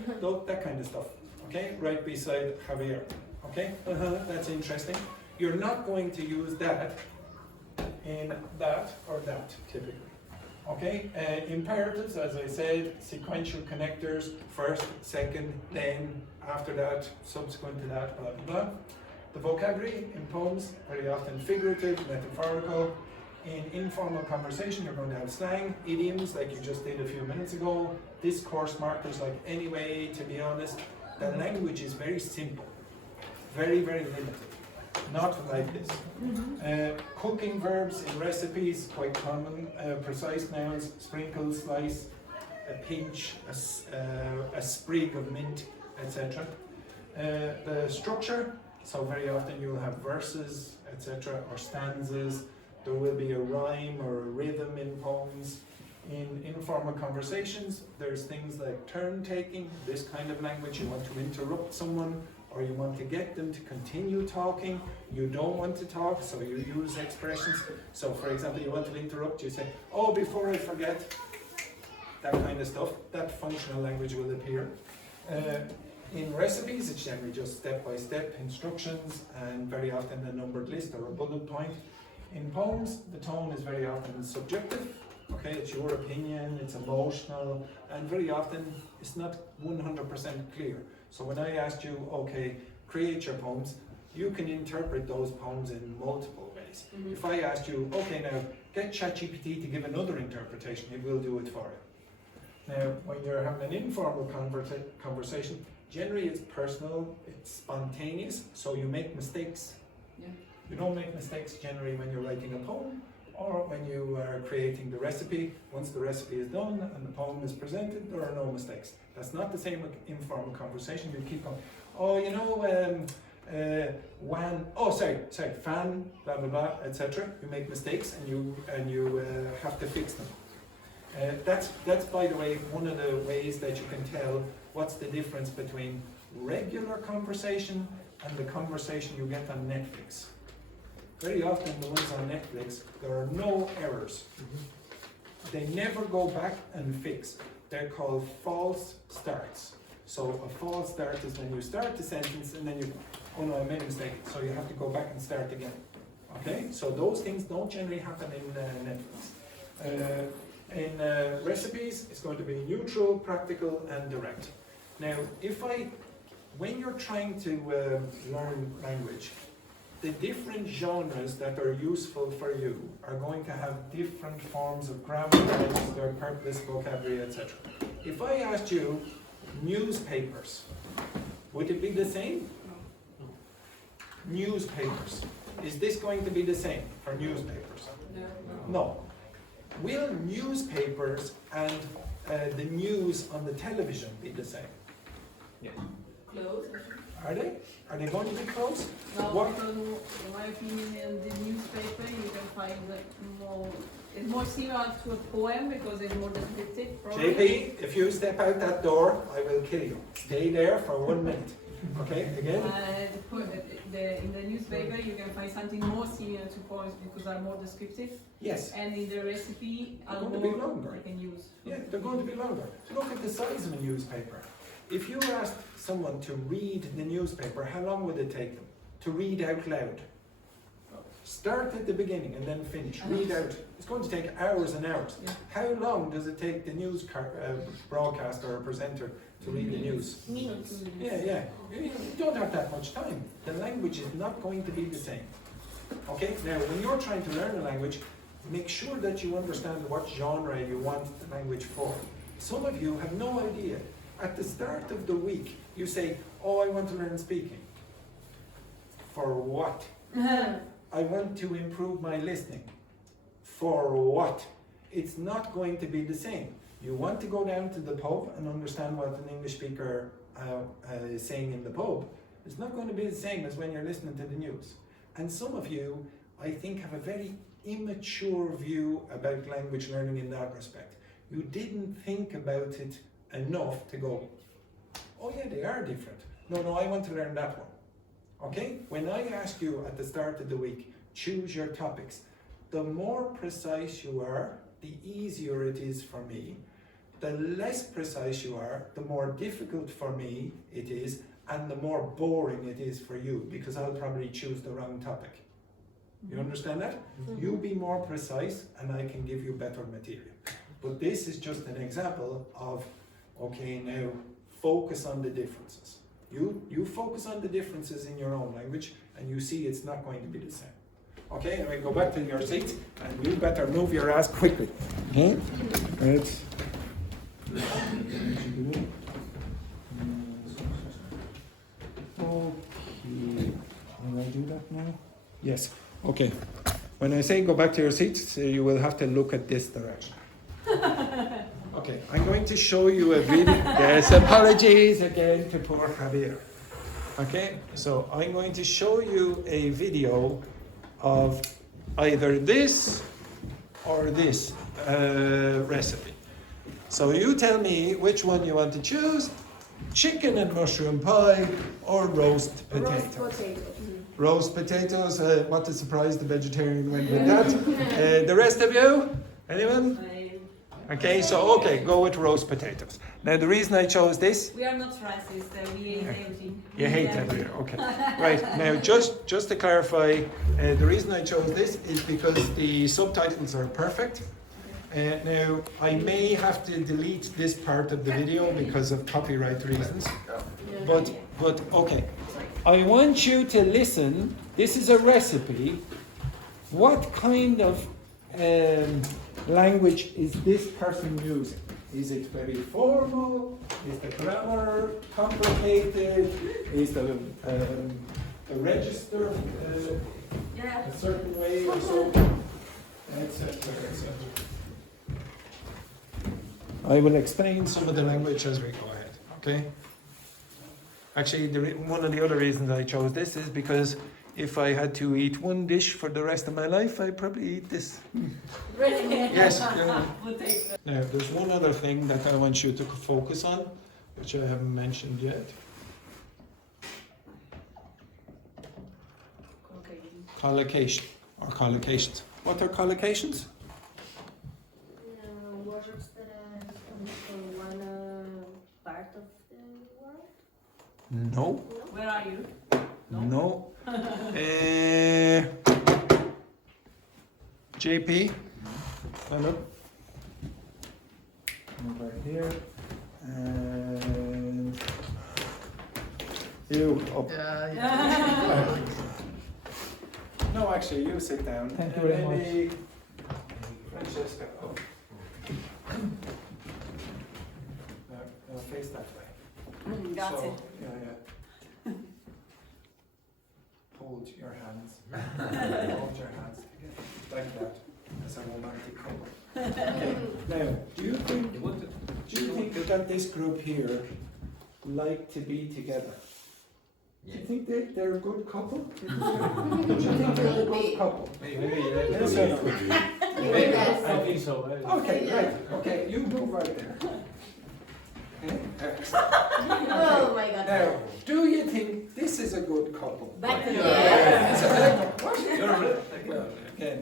That kind of stuff. Okay, right beside Javier. Okay, that's interesting. You're not going to use that in that or that, typically. Okay, imperatives, as I said, sequential connectors, first, second, then, after that, subsequent to that, blah, blah, blah. The vocabulary in poems, very often figurative, metaphorical. In informal conversation, you're going to have slang, idioms, like you just did a few minutes ago, discourse markers, like anyway, to be honest. The language is very simple, very, very limited. Not like this. Cooking verbs in recipes, quite common. Precise nouns, sprinkle, slice, a pinch, a sprig of mint, etc. The structure, so very often you'll have verses, etc., or stanzas. There will be a rhyme or a rhythm in poems. In informal conversations, there's things like turn taking, this kind of language. You want to interrupt someone, or you want to get them to continue talking. You don't want to talk, so you use expressions. So for example, you want to interrupt, you say, oh, before I forget, that kind of stuff. That functional language will appear. In recipes, it's generally just step-by-step instructions, and very often a numbered list or a bullet point. In poems, the tone is very often subjective. Okay, it's your opinion, it's emotional, and very often it's not 100% clear. So when I asked you, okay, create your poems, you can interpret those poems in multiple ways. If I asked you, okay, now get ChatGPT to give another interpretation, it will do it for you. Now, when you're having an informal conversation, generally it's personal, it's spontaneous, so you make mistakes. You don't make mistakes generally when you're writing a poem, or when you are creating the recipe. Once the recipe is done and the poem is presented, there are no mistakes. That's not the same with informal conversation. You keep on, oh, you know, fan, blah, blah, blah, etc. You make mistakes and you have to fix them. That's, by the way, one of the ways that you can tell what's the difference between regular conversation and the conversation you get on Netflix. Very often the ones on Netflix, there are no errors. They never go back and fix. They're called false starts. So a false start is when you start the sentence and then you, oh no, I made a mistake, so you have to go back and start again. Okay, so those things don't generally happen in Netflix. In recipes, it's going to be neutral, practical, and direct. Now, when you're trying to learn language, the different genres that are useful for you are going to have different forms of grammar, their purpose, vocabulary, etc. If I asked you newspapers, would it be the same? Newspapers. Is this going to be the same for newspapers? No. Will newspapers and the news on the television be the same? Yes. Close. Are they? Are they going to be close? No, What? because in my opinion, in the newspaper you can find like more. It's more similar to a poem because it's more descriptive. Probably. JP, if you step out that door, I will kill you. Stay there for 1 minute. Okay, again? In the newspaper you can find something more similar to poems because they're more descriptive. Yes. And in the recipe, They're going to be longer. I can use. Yeah, they're going to be longer. Look at the size of a newspaper. If you asked someone to read the newspaper, how long would it take them to read out loud? Start at the beginning and then finish. Read out. It's going to take hours and hours. Yeah. How long does it take the news broadcaster or presenter to read the news? Minutes. Yeah. You don't have that much time. The language is not going to be the same. Okay, now when you're trying to learn a language, make sure that you understand what genre you want the language for. Some of you have no idea. At the start of the week, you say, oh, I want to learn speaking. For what? I want to improve my listening. For what? It's not going to be the same. You want to go down to the pub and understand what an English speaker is saying in the pub. It's not going to be the same as when you're listening to the news. And some of you, I think, have a very immature view about language learning in that respect. You didn't think about it enough to go, oh yeah, they are different. No, I want to learn that one. Okay? When I ask you at the start of the week, choose your topics, the more precise you are, the easier it is for me. The less precise you are, the more difficult for me it is, and the more boring it is for you, because I'll probably choose the wrong topic. You understand that? You be more precise and I can give you better material. But this is just an example of, okay, now focus on the differences. You focus on the differences in your own language and you see it's not going to be the same. Okay, and we go back to your seats and you better move your ass quickly. Okay? Right. Okay, will I do that now? Yes, okay. When I say go back to your seats, you will have to look at this direction. Okay, I'm going to show you a video. Yes, apologies again to poor Javier. Okay, so I'm going to show you a video of either this or this recipe. So you tell me which one you want to choose, chicken and mushroom pie or roast potatoes. Roast potatoes, what a surprise the vegetarian went with that. The rest of you, anyone? Okay, so okay, go with roast potatoes. Now the reason I chose this... We are not racist, we hate everything. You hate everything, okay. Right, now just to clarify, the reason I chose this is because the subtitles are perfect. Now, I may have to delete this part of the video because of copyright reasons, but okay. I want you to listen. This is a recipe. What kind of language is this person using? Is it very formal? Is the grammar complicated? Is the register a certain way or so? Etc. etc. I will explain some of the language as we go ahead, okay? Actually, one of the other reasons I chose this is because if I had to eat one dish for the rest of my life, I'd probably eat this. Really? Yes. Now, there's one other thing that I want you to focus on, which I haven't mentioned yet. Collocation, or collocations. What are collocations? Words that are coming from one part of the world? No. Where are you? No. JP, hello. Over here. And you up. No, actually, you sit down. Thank you very much. Francesca. Oh. No, face that way. Grazie. So, yeah. Hold your hands. Hold your hands together. Like that. As a romantic couple. Okay. Now, do you think that this group here like to be together? Do you think they're a good couple? Do you think they're a good couple? Maybe Yes or no? I think so. Okay, right. Okay, you move right there. Okay. Oh my god. Now, do you think this is a good couple? Back to What? No. Okay.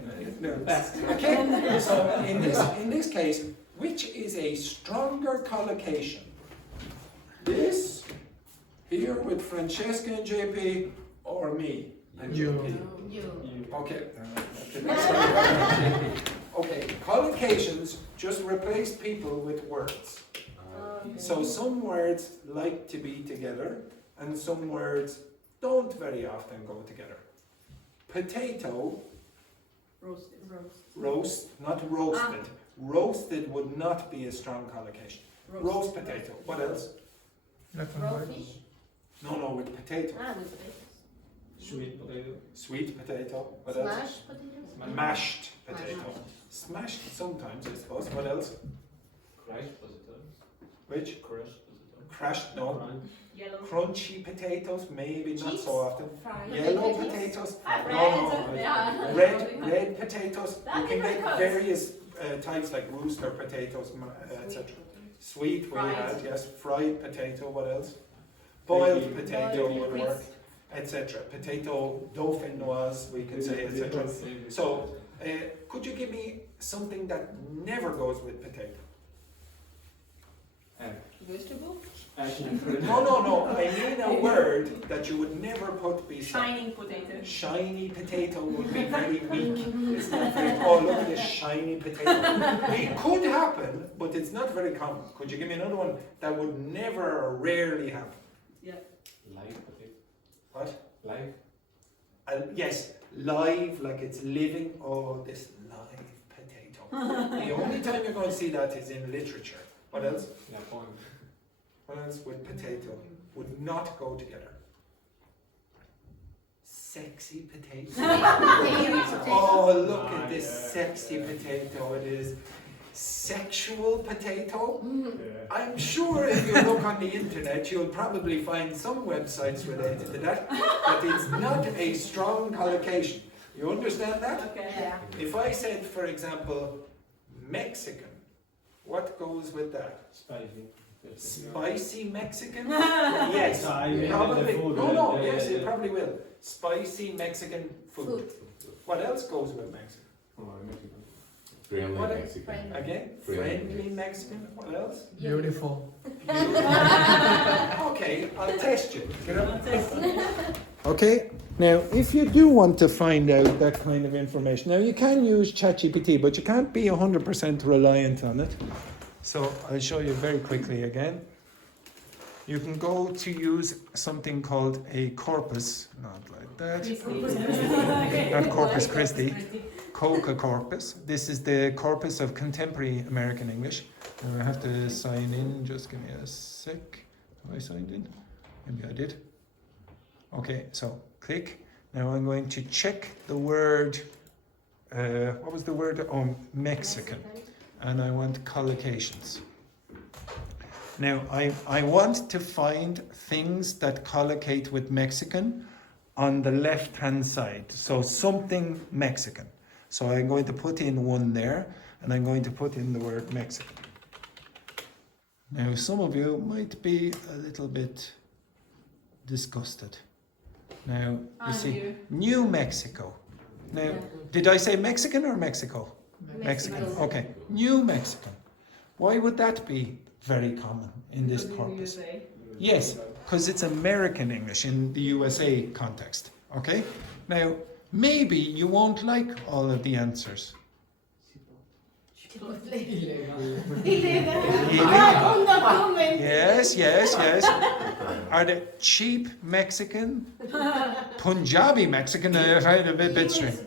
So in this case, which is a stronger collocation? This here with Francesca and JP, or me and JP? You. Okay. Okay. Collocations just replace people with words. So some words like to be together, and some words don't very often go together. Potato, roast, not roasted. Roasted would not be a strong collocation. Roast potato. What else? Raw fish? No, with potato. With potatoes. Sweet potato. Sweet potato. What else? Smashed potatoes? Mashed potato. Smashed sometimes, I suppose. What else? Crushed potatoes. Which? Crushed potatoes. Crushed? No. Yellow. Crunchy potatoes, maybe not Chips? so often. Fried. Yellow potatoes? Red. No. Yeah. Red potatoes. That's You can different get colours. various types like rooster potatoes, etc. Sweet we Fried. had, yes. Fried potato, what else? Boiled Baby. potato Baby would crisp. work, etc. Potato dauphinoise, we can say, etc. So, could you give me something that never goes with potato? Vegetable. No. I mean a word that you would never put beside. Shining potato. Shiny potato would be very weak. It's not very, oh, look at this shiny potato. It could happen, but it's not very common. Could you give me another one that would never or rarely happen? Live potato. What? Live. Yes, live, like it's living. Oh, this live potato. The only time you're going to see that is in literature. What else? La pomme. What else with potato would not go together? Sexy potato. Oh, look at this sexy potato. It is sexual potato. I'm sure if you look on the internet, you'll probably find some websites related to that, but it's not a strong collocation. You understand that? Okay. Yeah. If I said, for example, Mexican, what goes with that? Spicy. Spicy Mexican? Yes, probably. No, yes, it probably will. Spicy Mexican food. What else goes with Mexican? Friendly What? Mexican. Again? Friendly Mexican. What else? Beautiful. Okay, I'll test you. Okay, now if you do want to find out that kind of information, now you can use ChatGPT, but you can't be 100% reliant on it. So I'll show you very quickly again. You can go to use something called a corpus, not like that, not Corpus Christi, Coca corpus. This is the corpus of contemporary American English. Now I have to sign in, just give me a sec. Have I signed in? Maybe I did. Okay, so click. Now I'm going to check the word, what was the word? Oh, Mexican. And I want collocations. Now, I want to find things that collocate with Mexican on the left-hand side. So something Mexican. So I'm going to put in one there, and I'm going to put in the word Mexican. Now, some of you might be a little bit disgusted. Now, you see, New Mexico. Now, did I say Mexican or Mexico? Mexican. Okay. New Mexican. Why would that be very common in this corpus? Yes, because it's American English in the USA context. Okay? Now, maybe you won't like all of the answers. Yes. Are they cheap Mexican? Punjabi Mexican? I find it a bit strange.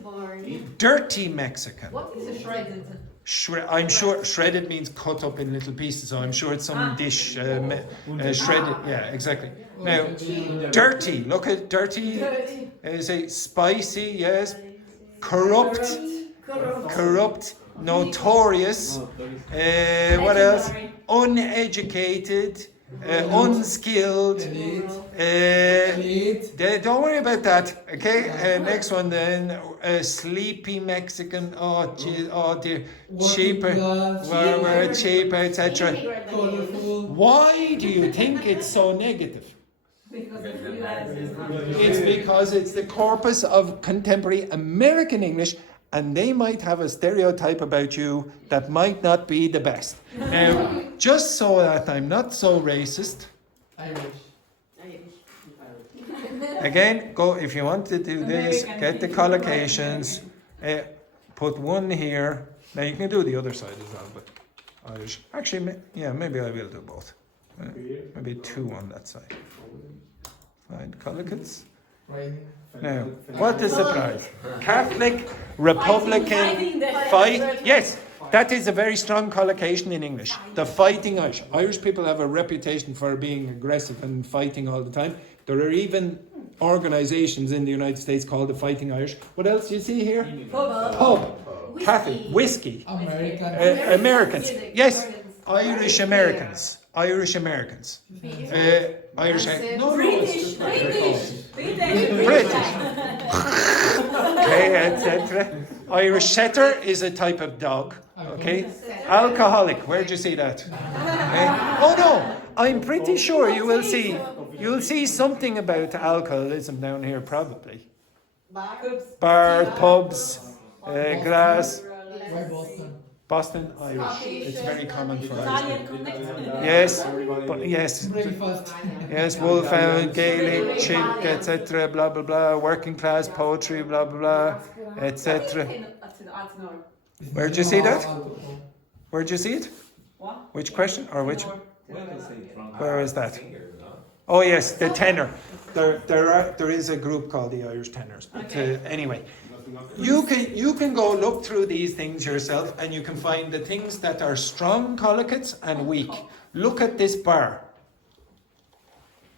Dirty Mexican. What is a shredded? I'm sure shredded means cut up in little pieces, so I'm sure it's some dish shredded. Yeah, exactly. Now, dirty. Look at dirty. Say spicy. Yes. Corrupt. Notorious. What else? Uneducated. Unskilled. Don't worry about that. Okay. Next one then. Sleepy Mexican. Oh dear. Cheaper. We're cheaper, etc. Why do you think it's so negative? It's because it's the corpus of contemporary American English, and they might have a stereotype about you that might not be the best. Now, just so that I'm not so racist, again, go if you want to do this, get the collocations, put one here. Now you can do the other side as well, but Irish. Actually, yeah, maybe I will do both. Maybe two on that side. Find collocates. Now, what is the prize? Catholic, Republican, fight. Yes, that is a very strong collocation in English. The fighting Irish. Irish people have a reputation for being aggressive and fighting all the time. There are even organizations in the United States called the Fighting Irish. What else do you see here? Pub. Catholic. Whiskey. American. Americans. Yes. Irish Americans. Irish Americans. Irish. No, British. British. Okay, etc. Irish setter is a type of dog. Okay. Alcoholic. Where'd you see that? Oh no. I'm pretty sure you will see. You'll see something about alcoholism down here probably. Bars, pubs, glass. Why Boston? Boston, Irish. It's very common for Irish people. Yes, but yes, Breakfast. yes, Wolfhound, Gaelic, Chick, etc. Blah blah blah. Working class poetry, blah blah blah, etc. Where'd you see that? Where'd you see it? What? Which question or which? Where Where is that? Oh yes, the tenor. There is a group called the Irish Tenors. But anyway, you can go look through these things yourself, and you can find the things that are strong collocates and weak. Look at this bar.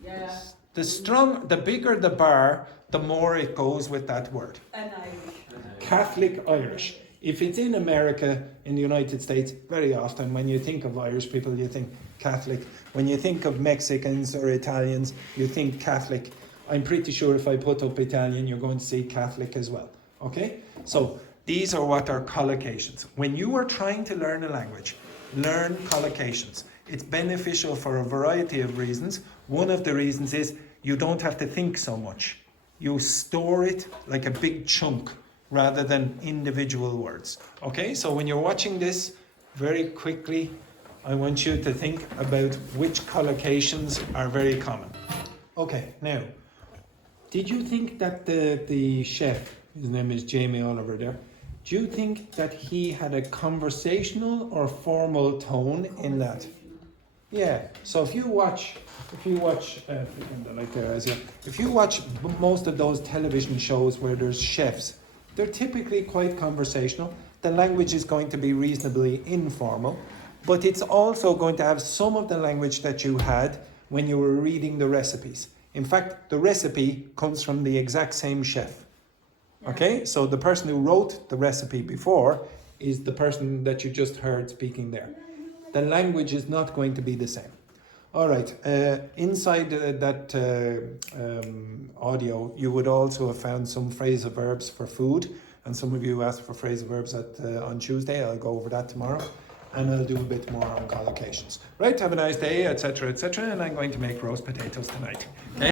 Yeah. The bigger the bar, the more it goes with that word. And Irish. Catholic Irish. If it's in America, in the United States, very often when you think of Irish people, you think Catholic. When you think of Mexicans or Italians, you think Catholic. I'm pretty sure if I put up Italian, you're going to see Catholic as well. Okay? So these are what are collocations. When you are trying to learn a language, learn collocations. It's beneficial for a variety of reasons. One of the reasons is you don't have to think so much. You store it like a big chunk rather than individual words. Okay? So when you're watching this, very quickly, I want you to think about which collocations are very common. Okay, now, did you think that the chef, his name is Jamie Oliver there, do you think that he had a conversational or formal tone in that? Yeah, so if you watch most of those television shows where there's chefs, they're typically quite conversational. The language is going to be reasonably informal, but it's also going to have some of the language that you had when you were reading the recipes. In fact, the recipe comes from the exact same chef. Okay, so the person who wrote the recipe before is the person that you just heard speaking there. The language is not going to be the same. All right, inside that audio, you would also have found some phrasal verbs for food, and some of you asked for phrasal verbs on Tuesday. I'll go over that tomorrow, and I'll do a bit more on collocations. Right, have a nice day, etc., etc., and I'm going to make roast potatoes tonight. Okay?